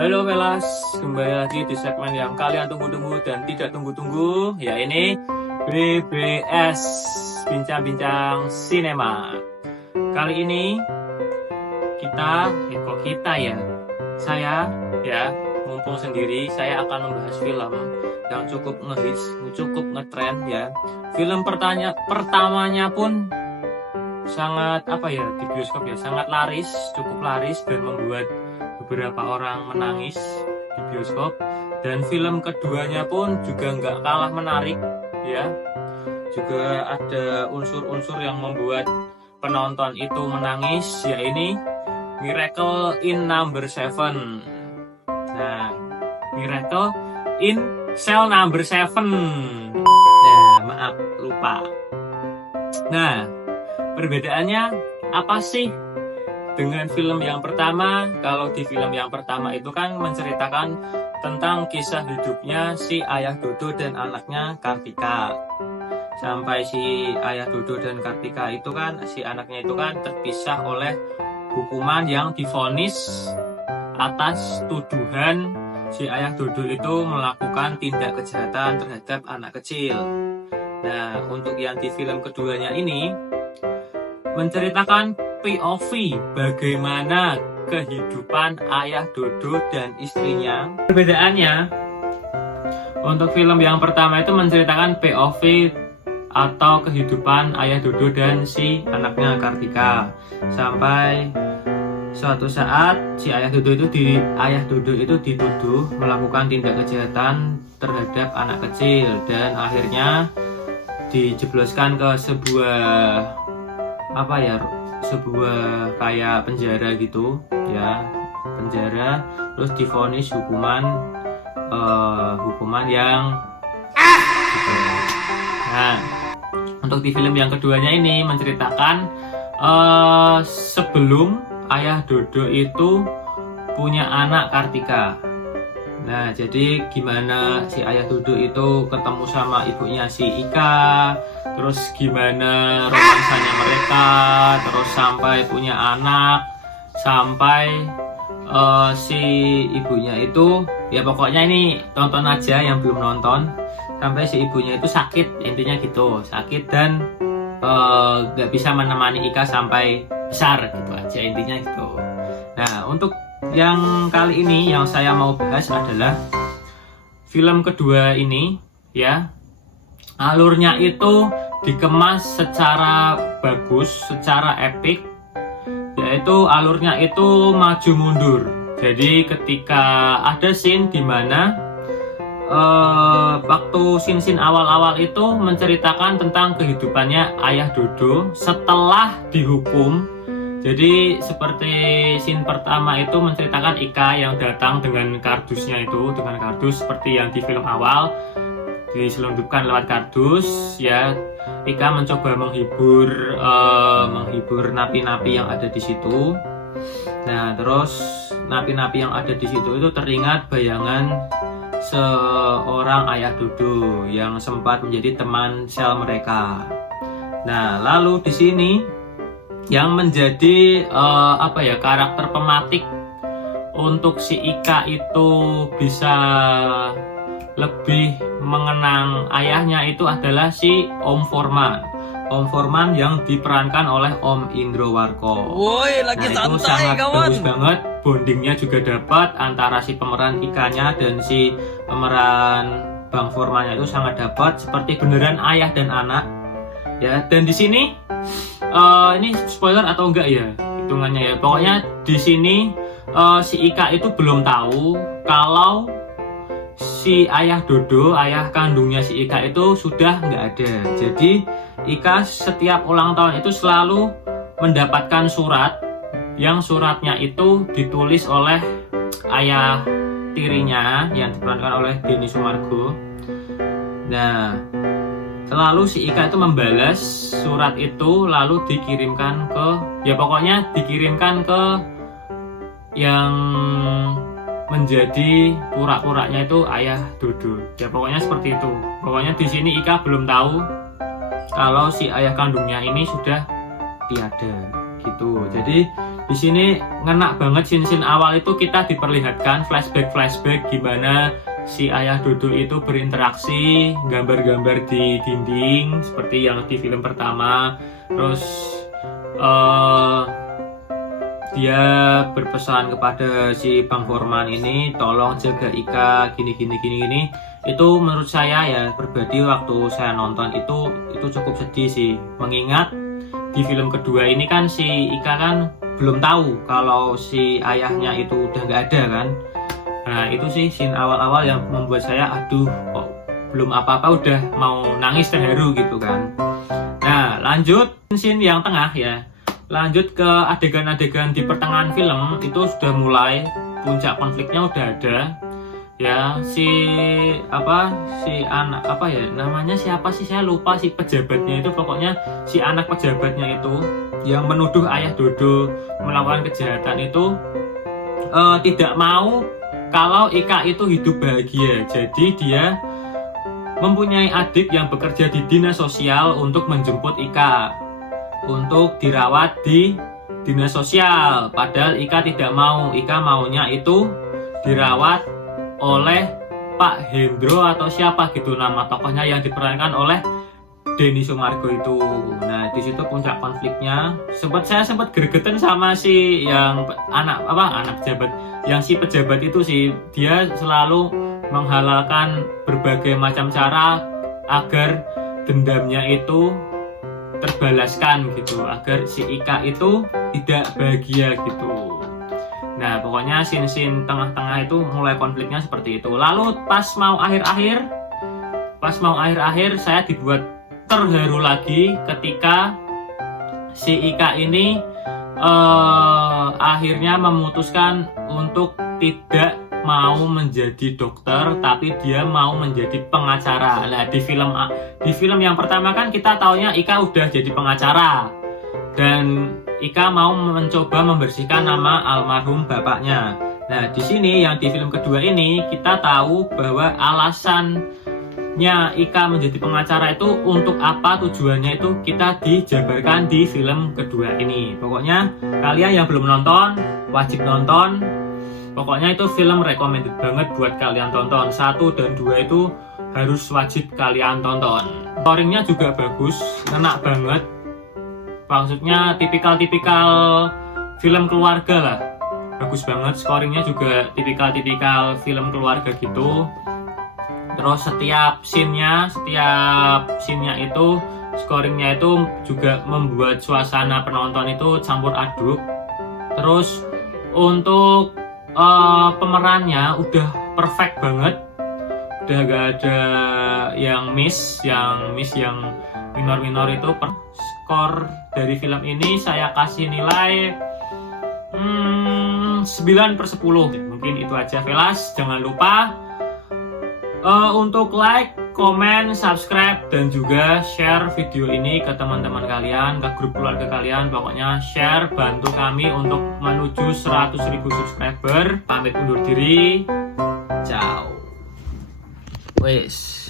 Halo Velas, kembali lagi di segmen yang kalian tunggu-tunggu dan tidak tunggu-tunggu, ya ini BBS, Bincang-Bincang Sinema. Kali ini saya mumpung sendiri, saya akan membahas film yang cukup ngehits, cukup ngetrend ya. Film pertamanya pun sangat di bioskop ya, sangat laris, cukup laris dan membuat beberapa orang menangis di bioskop. Dan film keduanya pun juga nggak kalah menarik ya, juga ada unsur-unsur yang membuat penonton itu menangis, ya ini Miracle in Number 7. Nah, Miracle in Cell Number 7. Nah, maaf lupa. Nah, perbedaannya apa sih dengan film yang pertama? Kalau di film yang pertama itu kan menceritakan tentang kisah hidupnya si Ayah Dodo dan anaknya Kartika. Sampai si Ayah Dodo dan Kartika itu kan, si anaknya itu kan terpisah oleh hukuman yang divonis atas tuduhan si Ayah Dodo itu melakukan tindak kejahatan terhadap anak kecil. Nah, untuk yang di film keduanya ini menceritakan POV bagaimana kehidupan Ayah Dodo dan istrinya. Perbedaannya, untuk film yang pertama itu menceritakan POV atau kehidupan Ayah Dodo dan si anaknya Kartika. Sampai suatu saat si Ayah Dodo itu dituduh melakukan tindak kejahatan terhadap anak kecil dan akhirnya dijebloskan ke sebuah kayak penjara gitu ya, penjara, terus divonis hukuman yang gitu. Nah, untuk di film yang keduanya ini menceritakan sebelum Ayah Dodo itu punya anak Kartika. Nah, jadi gimana si Ayah Dodo itu ketemu sama ibunya si Ika, terus gimana romansanya mereka, terus sampai punya anak, sampai si ibunya itu, ya pokoknya ini tonton aja yang belum nonton, sampai si ibunya itu sakit, intinya gitu, sakit dan gak bisa menemani Ika sampai besar gitu aja, intinya gitu. Nah, untuk yang kali ini yang saya mau bahas adalah film kedua ini ya, alurnya itu dikemas secara bagus, secara epik, yaitu alurnya itu maju mundur. Jadi ketika ada scene di mana waktu scene awal-awal itu menceritakan tentang kehidupannya Ayah Dodo setelah dihukum. Jadi seperti scene pertama itu menceritakan Ika yang datang dengan kardusnya itu, dengan kardus seperti yang di film awal, diselundupkan lewat kardus ya. Ika mencoba menghibur napi-napi yang ada di situ. Nah, terus napi-napi yang ada di situ itu teringat bayangan seorang Ayah Dodo yang sempat menjadi teman sel mereka. Nah, lalu di sini yang menjadi karakter pematik untuk si Ika itu bisa lebih mengenang ayahnya itu adalah si Om Forman. Om Forman yang diperankan oleh Om Indro Warko. Woi, lagi nah, itu santai sangat kawan. bagus banget, bondingnya juga dapat antara si pemeran Ikanya dan si pemeran Bang Formannya itu sangat dapat, seperti beneran ayah dan anak ya. Dan di sini ini spoiler atau enggak ya hitungannya ya, pokoknya di sini si Ika itu belum tahu kalau si Ayah Dodo, ayah kandungnya si Ika itu sudah nggak ada. Jadi Ika setiap ulang tahun itu selalu mendapatkan surat, yang suratnya itu ditulis oleh ayah tirinya yang diperankan oleh Denny Sumargo. Nah, selalu si Ika itu membalas surat itu, lalu dikirimkan ke yang menjadi pura-puranya itu Ayah Dodo. Ya pokoknya seperti itu. Pokoknya di sini Ika belum tahu kalau si ayah kandungnya ini sudah tiada. gitu. Jadi di sini ngena banget scene-scene awal itu kita diperlihatkan flashback gimana si ayah Dodol itu berinteraksi, gambar-gambar di dinding seperti yang di film pertama. Terus dia berpesan kepada si Bang Forman ini, tolong jaga Ika gini. Itu menurut saya ya pribadi waktu saya nonton itu cukup sedih sih, mengingat di film kedua ini kan si Ika kan belum tahu kalau si ayahnya itu udah nggak ada kan. Nah itu sih scene awal-awal yang membuat saya aduh kok belum apa-apa udah mau nangis terharu gitu kan. Nah lanjut scene yang tengah ya, lanjut ke adegan-adegan di pertengahan film itu sudah mulai puncak konfliknya udah ada ya. Si anak apa ya namanya, siapa sih saya lupa, si pejabatnya itu, pokoknya si anak pejabatnya itu yang menuduh ayah Dodo melakukan kejahatan itu tidak mau kalau Ika itu hidup bahagia. Jadi dia mempunyai adik yang bekerja di dinas sosial untuk menjemput Ika untuk dirawat di dinas sosial, padahal Ika tidak mau. Ika maunya itu dirawat oleh Pak Hendro atau siapa gitu nama tokohnya yang diperankan oleh Denny Sumargo itu. Nah di situ puncak konfliknya. Saya sempat gregetan sama si yang anak pejabat, yang si pejabat itu sih, dia selalu menghalalkan berbagai macam cara agar dendamnya itu terbalaskan gitu, agar si Ika itu tidak bahagia gitu. Nah pokoknya scene-scene tengah-tengah itu mulai konfliknya seperti itu. Lalu pas mau akhir-akhir saya dibuat terharu lagi ketika si Ika ini akhirnya memutuskan untuk tidak mau menjadi dokter, tapi dia mau menjadi pengacara. Nah di film yang pertama kan kita taunya Ika udah jadi pengacara dan Ika mau mencoba membersihkan nama almarhum bapaknya. Nah di sini yang di film kedua ini kita tahu bahwa alasannya Ika menjadi pengacara itu untuk apa, tujuannya itu kita dijabarkan di film kedua ini. Pokoknya kalian yang belum nonton wajib nonton. Pokoknya itu film recommended banget buat kalian tonton. 1 dan 2 itu harus wajib kalian tonton. Story-nya juga bagus, enak banget. Maksudnya tipikal film keluarga lah. Bagus banget, scoringnya juga tipikal film keluarga gitu. Terus setiap scene-nya itu scoringnya itu juga membuat suasana penonton itu campur aduk. Terus untuk pemerannya udah perfect banget, udah gak ada yang miss yang minor itu. Skor dari film ini saya kasih nilai 9/10. Mungkin itu aja Velas. Jangan lupa untuk like, komen, subscribe, dan juga share video ini ke teman-teman kalian, ke grup keluarga kalian. Pokoknya share, bantu kami untuk menuju 100.000 subscriber. Pamit undur diri. Ciao. Wes.